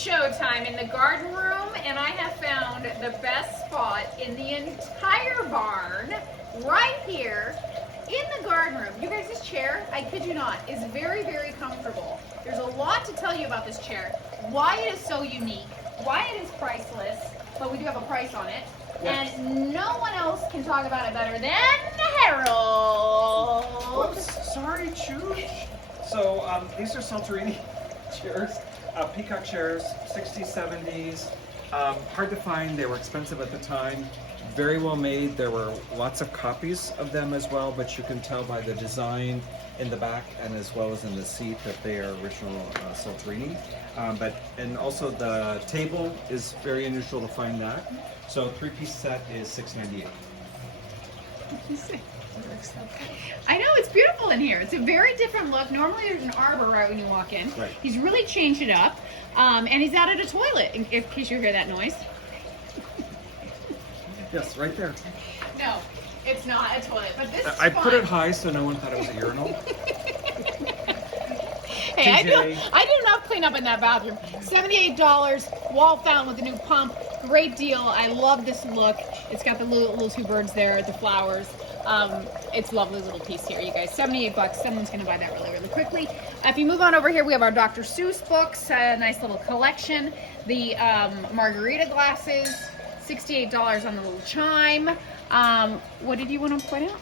showtime in the garden room, and I have found the best spot in the entire barn, right here in the garden room. You guys, this chair, I kid you not, is very, very comfortable. There's a lot to tell you about this chair, why it is so unique, why it is priceless, but we do have a price on it. Yes. And no one else can talk about it better than Harold. Whoops, sorry, Chooch. So these are Salterini chairs, peacock chairs, 60s, 70s. Hard to find, they were expensive at the time. Very well made. There were lots of copies of them as well, but you can tell by the design in the back and as well as in the seat that they are original Salterini. And also the table is very unusual to find that. So a 3-piece set is $6.98. I know, it's beautiful in here. It's a very different look. Normally there's an arbor right when you walk in. Right. He's really changed it up. And he's added a toilet, in case you hear that noise. Yes, right there. No, it's not a toilet, but this is I fun. put it high so no one thought it was a urinal. Hey, I do enough cleanup in that bathroom. $78, wall fountain with a new pump. Great deal. I love this look. It's got the little two birds there, the flowers. It's a lovely little piece here, you guys. $78. Someone's going to buy that really, really quickly. If you move on over here, we have our Dr. Seuss books, a nice little collection. The margarita glasses, $68 on the little chime. What did you want to point out?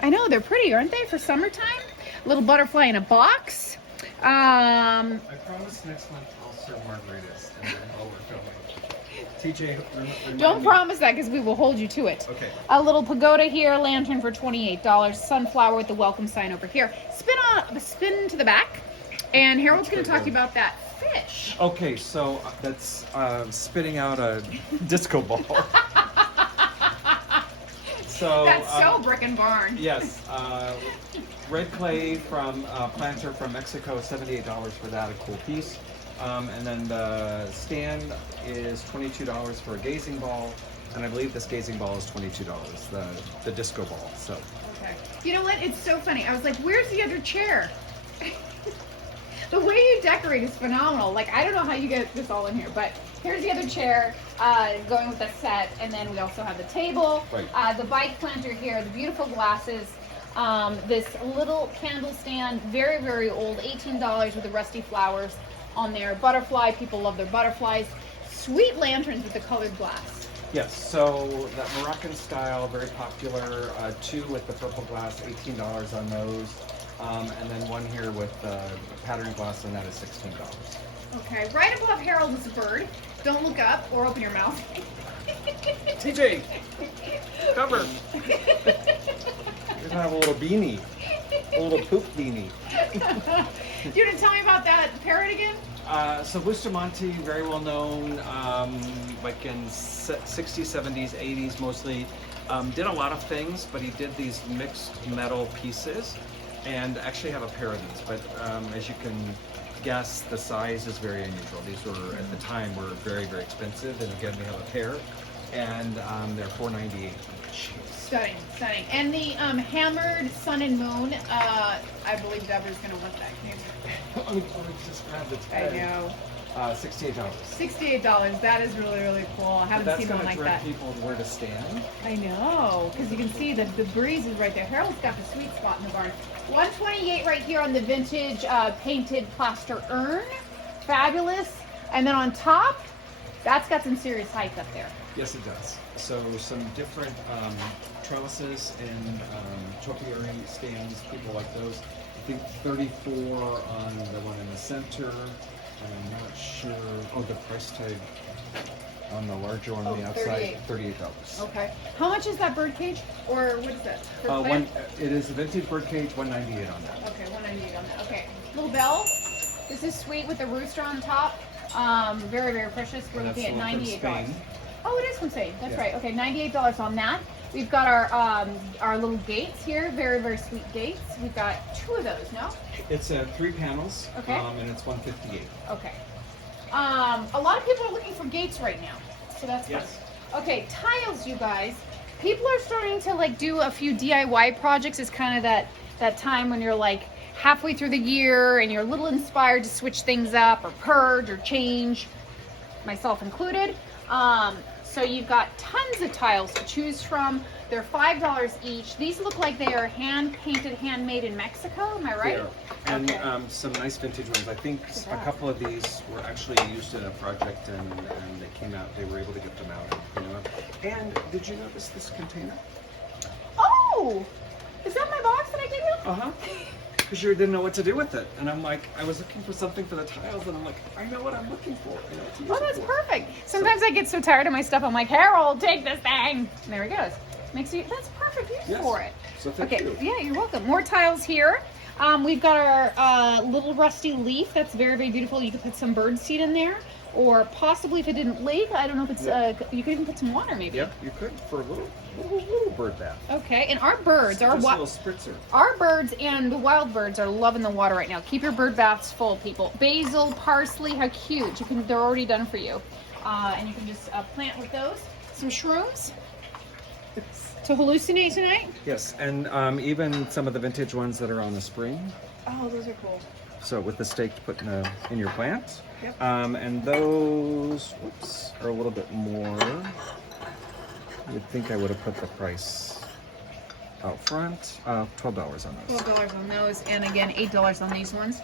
I know, they're pretty, aren't they, for summertime? A little butterfly in a box. I promise next month I'll serve margaritas and then while we're filming. TJ, don't promise that because we will hold you to it. Okay. A little pagoda here, lantern for $28. Sunflower with the welcome sign over here. Spin to the back, and Harold's going to talk to you about that fish. Okay, so that's spitting out a disco ball. So that's so Brick and Barn. Yes, red clay from planter from Mexico, $78 for that, a cool piece. And then the stand is $22 for a gazing ball, and I believe this gazing ball is $22, the disco ball. So. Okay. You know what? It's so funny. I was like, "Where's the other chair?" The way you decorate is phenomenal. Like, I don't know how you get this all in here, but here's the other chair going with the set, and then we also have the table, right. The bike planter here, the beautiful glasses, this little candle stand, very, very old, $18 with the rusty flowers on there. Butterfly, people love their butterflies. Sweet lanterns with the colored glass. Yes, so that Moroccan style, very popular. Two with the purple glass, $18 on those. And then one here with patterned glass, and that is $16. Okay, right above Harold is a bird. Don't look up or open your mouth. TJ, cover. You're gonna have a little beanie, a little poop beanie. Do you want to tell me about that parrot again? So Bustamante, very well known, like in 60s, 70s, 80s mostly. Did a lot of things, but he did these mixed metal pieces, and actually have a pair of these. But as you can guess, the size is very unusual. These were, at the time, were very, very expensive, and again, we have a pair, and they're $4.98 each. Stunning, stunning. And the hammered sun and moon, I believe Deborah's going to want that. Let me just grab the tag. I know. $68. $68. That is really, really cool. I haven't seen one like that. That's going to direct people where to stand. I know, because you can see that the breeze is right there. Harold's got the sweet spot in the barn. $128 right here on the vintage painted plaster urn. Fabulous. And then on top, that's got some serious height up there. Yes, it does. So some different trellises and topiary stands, people like those. I think 34 on the one in the center. And I'm not sure. Oh, the price tag on the larger one on the outside, $38. Okay. How much is that bird cage? Or what is that? It is a vintage bird cage, $198 on that. Okay, $198 on that. Okay. Little bell. This is sweet with the rooster on top. Very, very precious. We're looking at $98. Oh, it is from Spain. That's right. Okay, $98 on that. We've got our little gates here. Very, very sweet gates. We've got two of those, no? It's 3 panels. Okay. And it's $158. Okay. A lot of people are looking for gates right now, so that's fun. Yes. Okay, tiles, you guys. People are starting to like do a few DIY projects. It's kind of that time when you're like, halfway through the year and you're a little inspired to switch things up or purge or change, myself included. So you've got tons of tiles to choose from. They're $5 each. These look like they are hand painted, handmade in Mexico. Am I right? Yeah. And Okay. some nice vintage ones. I think Look at a that. couple of these were actually used in a project, and they came out. They were able to get them out. You know. And did you notice this container? Oh, is that my box that I gave you? Uh huh. Because you didn't know what to do with it, and I'm like, I was looking for something for the tiles, and I'm like, I know what I'm looking for. I know what to use Oh, it that's for. perfect. Sometimes I get so tired of my stuff, I'm like, Harold, take this thing. And there he goes. Makes you, that's perfect use Yes. for it. So thank Okay, you. yeah, you're welcome. More tiles here. We've got our little rusty leaf. That's very, very beautiful. You could put some bird seed in there, or possibly if it didn't leak, I don't know if it's, you could even put some water maybe. Yeah, you could for a little bird bath. Okay, and our birds, Just a our little spritzer. Our birds and the wild birds are loving the water right now. Keep your bird baths full, people. Basil, parsley, how cute. They're already done for you. And you can just plant with those. Some shrooms to hallucinate tonight. Yes, and even some of the vintage ones that are on the spring. Oh, those are cool. So with the stake to put in your plant. Yep. And those, whoops, are a little bit more. You'd think I would have put the price out front. $12 on those. $12 on those, and again $8 on these ones.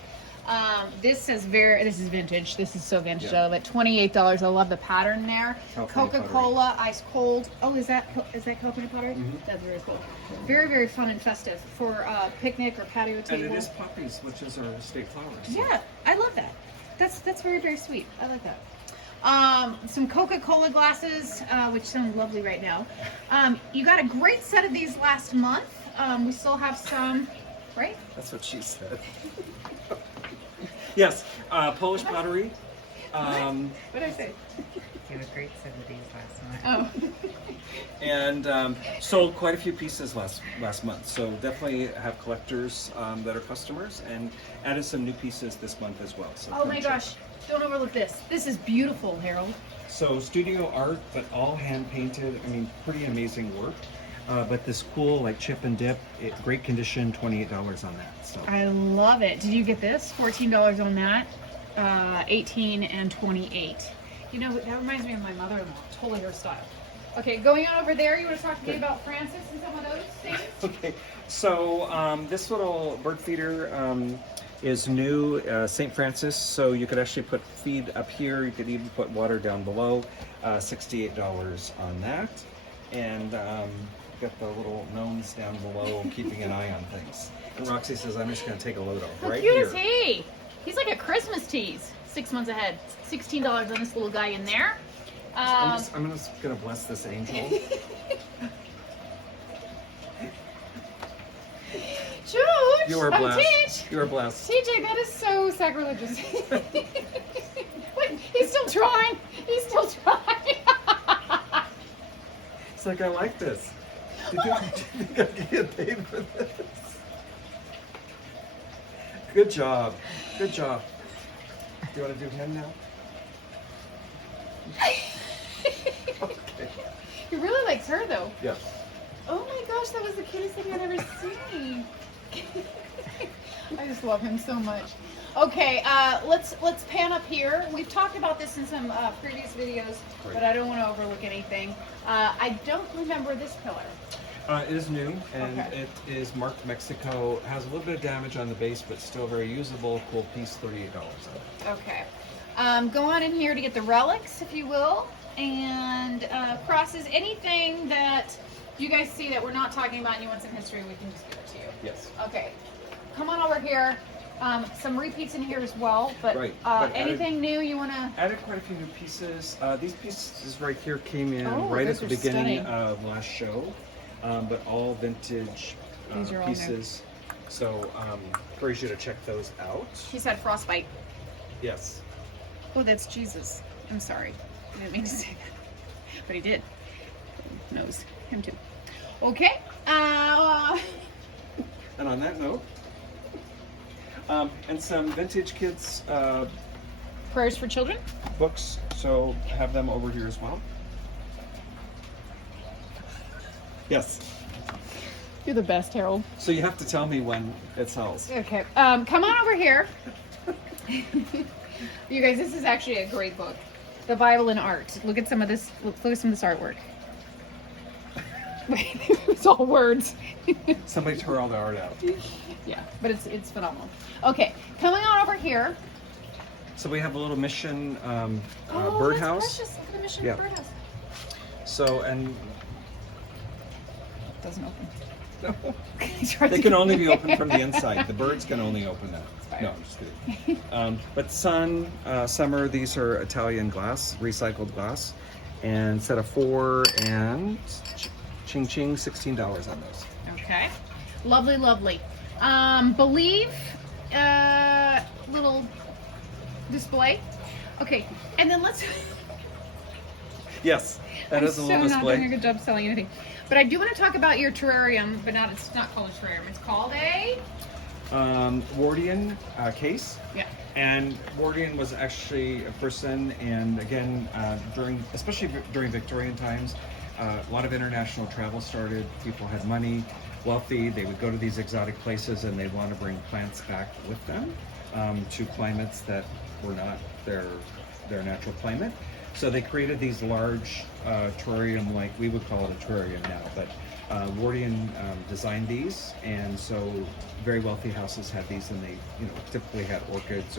This is vintage. This is so vintage. Yeah. I love it. $28. I love the pattern there. California Coca-Cola ice cold. Oh, is that coconut pottery? Mhm. That's very cool. Very, very fun and festive for picnic or patio And table. it is poppies, which is our state flower. So. Yeah, I love that. That's very, very sweet. I like that. Some Coca-Cola glasses, which sound lovely right now. You got a great set of these last month. We still have some, right? That's what she said. Yes, Polish pottery. What did I say? You had a great set of these last month. Oh. And sold quite a few pieces last month. So definitely have collectors that are customers, and added some new pieces this month as well. So Oh come my check. gosh. Don't overlook this. This is beautiful, Harold. So studio art, but all hand painted. I mean, pretty amazing work. But this cool like chip and dip, great condition, $28 on that. So I love it. Did you get this? $14 on that. 18 and 28. You know, that reminds me of my mother-in-law. Totally her style. Okay, going on over there, you want to talk to me Okay. about Francis and some of those things? okay, so this little bird feeder is new, St. Francis. So you could actually put feed up here. You could even put water down below. $68 on that, and got the little gnomes down below keeping an eye on things. And Roxy says, "I'm just going to take a load off How right cute here." is he? He's like a Christmas tease. 6 months ahead. $16 on this little guy in there. I'm just going to bless this angel. George! You are Oh, blessed. Teach! You are blessed. TJ, that is so sacrilegious. Wait, he's still trying. He's still trying. It's like, I like this. Do you think I can get paid for this? Good job. Good job. Do you want to do him now? Okay. He really likes her though. Yeah. Oh my gosh, that was the cutest thing I've ever seen. I just love him so much. Okay, let's pan up here. We've talked about this in some previous videos, Great. but I don't want to overlook anything. I don't remember this pillar. It is new, and Okay. it is marked Mexico. Has a little bit of damage on the base, but still very usable. Cool piece, $38 on it. Okay. Go on in here to get the relics, if you will, and crosses, anything that you guys see that we're not talking about and you want some history, we can just give it to you. Yes. Okay. Come on over here. Some repeats in here as well, but, Right, but anything new you want to... Added quite a few new pieces. These pieces right here came in Oh, right at those the are beginning stunning. of last show, but all vintage These are all new. pieces. So encourage you to check those out. He said frostbite. Yes. Oh, that's Jesus. I'm sorry. I didn't mean to say that. But he did. Knows. Him too. Okay. And on that note, and some vintage kids Prayers for children. books, so have them over here as well. Yes. You're the best, Harold. So you have to tell me when it sells. Okay. Come on over here. You guys, this is actually a great book. The Bible in Art. Look at some of this. Look at some of this artwork. It's all words. Somebody tore all the art out. Yeah, but it's phenomenal. Okay, coming on over here. So we have a little Mission Oh, birdhouse. that's precious. Look at the Mission Yeah. birdhouse. So, and Doesn't open. they can only be opened from the inside. The birds can only open that. fine. No, I'm just kidding. But summer, these are Italian glass, recycled glass, and set of 4 and ching ching, $16 on those. Okay. Lovely, lovely. Believe little display. Okay, and then let's. Yes, that is a little I'm so not doing a display. good job selling anything, but I do want to talk about your terrarium, but it's not called a terrarium. It's called a. Wardian case. Yeah. And Wardian was actually a person, and again, especially during Victorian times, a lot of international travel started. People had money, wealthy. They would go to these exotic places, and they'd want to bring plants back with them to climates that were not their natural climate. So they created these large terrarium, like we would call it a terrarium now, but Wardian designed these, and so very wealthy houses had these, and they, typically had orchids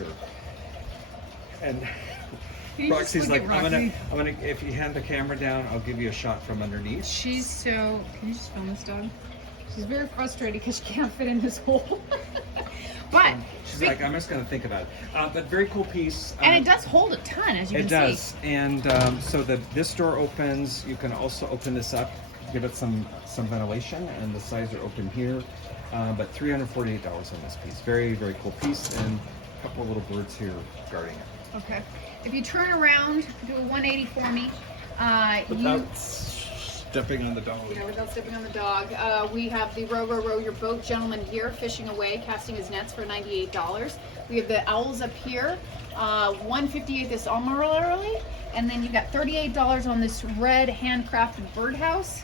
and Can you just Roxy's look like, at I'm Roxy? gonna, if you hand the camera down, I'll give you a shot from underneath. She's so. Can you just film this dog? She's very frustrated because she can't fit in this hole. But She's like, I'm just gonna think about it. But very cool piece. and it does hold a ton, as you It can does, see. and so this door opens. You can also open this up, give it some ventilation, and the sides are open here. But $348 on this piece. Very, very cool piece, and a couple of little birds here guarding it. Okay. If you turn around, do a 180 for me. Without stepping on the dog. Without stepping on the dog. We have the row your boat gentleman here fishing away, casting his nets for $98. We have the owls up here, $158 this armorarily, and then you got $38 on this red handcrafted birdhouse,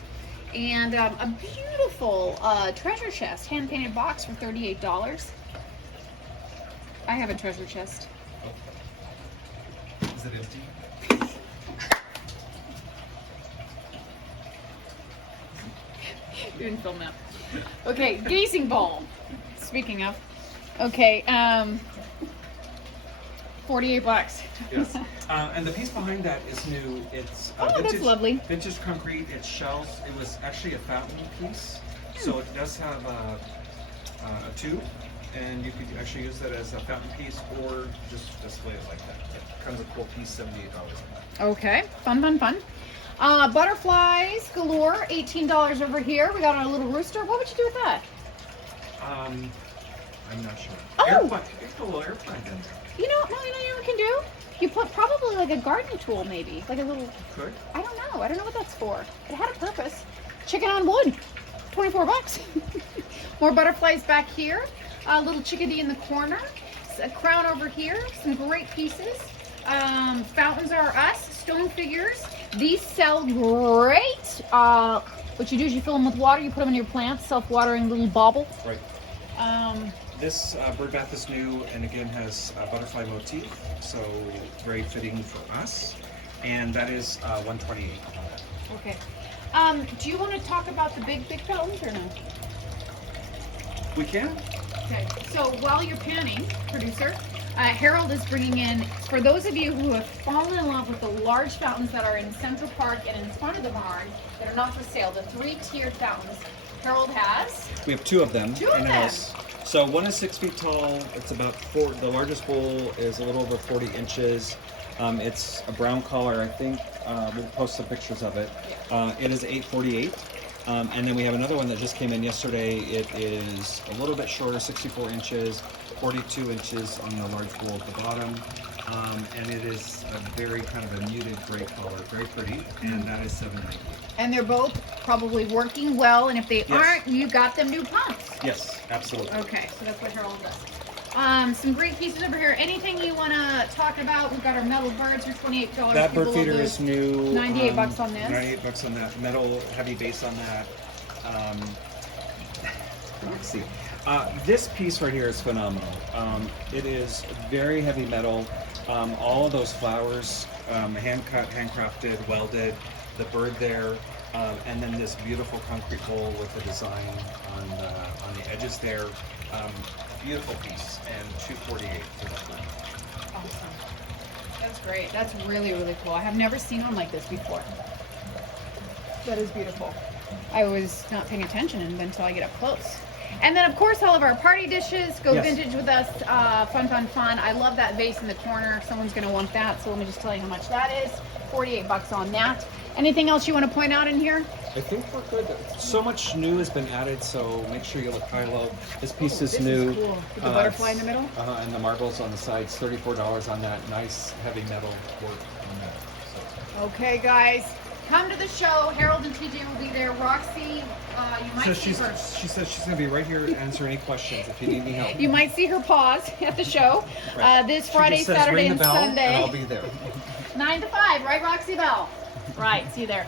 and a beautiful treasure chest, hand painted box for $38. I have a treasure chest. Is it empty? You didn't film that. Okay, gazing ball. Speaking of. Okay, $48. Yes. And the piece behind that is new. It's Oh, that's lovely. Vintage concrete. It's shells. It was actually a fountain piece, so it does have a tube, and you could actually use that as a fountain piece or just display it like that. Kind of a cool piece, $78. Okay, fun. Butterflies galore, $18 over here. We got our little rooster. What would you do with that? I'm not sure. Oh! Airplane. You put a little airplane in there. You know what you can do? You put probably like a gardening tool, maybe. Like a little, Could. I don't know what that's for. It had a purpose. Chicken on wood, $24. More butterflies back here. A little chickadee in the corner. A crown over here. Some great pieces. Fountains are us. Stone figures. These sell great. What you do is you fill them with water. You put them in your plants. Self-watering little bauble. Right. This bird bath is new, and again has a butterfly motif, so very fitting for us. And that is $128. Okay. Do you want to talk about the big fountains or no? We can. Okay. So while you're panning, producer, Harold is bringing in, for those of you who have fallen in love with the large fountains that are in Central Park and in front of the barn that are not for sale, the 3-tiered fountains, Harold has. We have 2 of them Two of in them? house. So one is 6 feet tall. It's about 4. The largest bowl is a little over 40 inches. It's a brown color. I think we'll post some pictures of it. It is $848. And then we have another one that just came in yesterday. It is a little bit shorter, 64 inches, 42 inches on the large bowl at the bottom. And it is a very kind of a muted gray color, very pretty, and that is $798. And they're both probably working well, and if they Yes. aren't, you got them new pumps. Yes, absolutely. Okay, so that's what Harold does. Some great pieces over here. Anything you want to talk about? We've got our metal birds for $28. That bird People feeder love is those. new. $98 on this. $98 on that. Metal heavy base on that. Roxy. This piece right here is phenomenal. It is very heavy metal. All of those flowers, hand cut, handcrafted, welded. The bird there, and then this beautiful concrete bowl with the design on the edges there. Beautiful piece, and $248 for that one. Awesome. That's great. That's really, really cool. I have never seen one like this before. That is beautiful. I was not paying attention until I get up close. And then, of course, all of our party dishes. Go Yes. vintage with us. Fun, fun, fun. I love that vase in the corner. Someone's going to want that. So let me just tell you how much that is. $48 on that. Anything else you want to point out in here? I think we're good. So much new has been added, so make sure you look high low. This piece is This new. is cool. With the butterfly in the middle? And the marbles on the sides, $34 on that. Nice heavy metal work on that. So. Okay, guys. Come to the show. Harold and TJ will be there. Roxy, you might So see her. she says she's going to be right here to answer any questions if you need any help. You might see her pause at the show. Right. This She Friday, just says, Saturday, "Ring the and bell," Sunday. and I'll be there. 9 to 5, right, Roxy Bell? Right, see you there.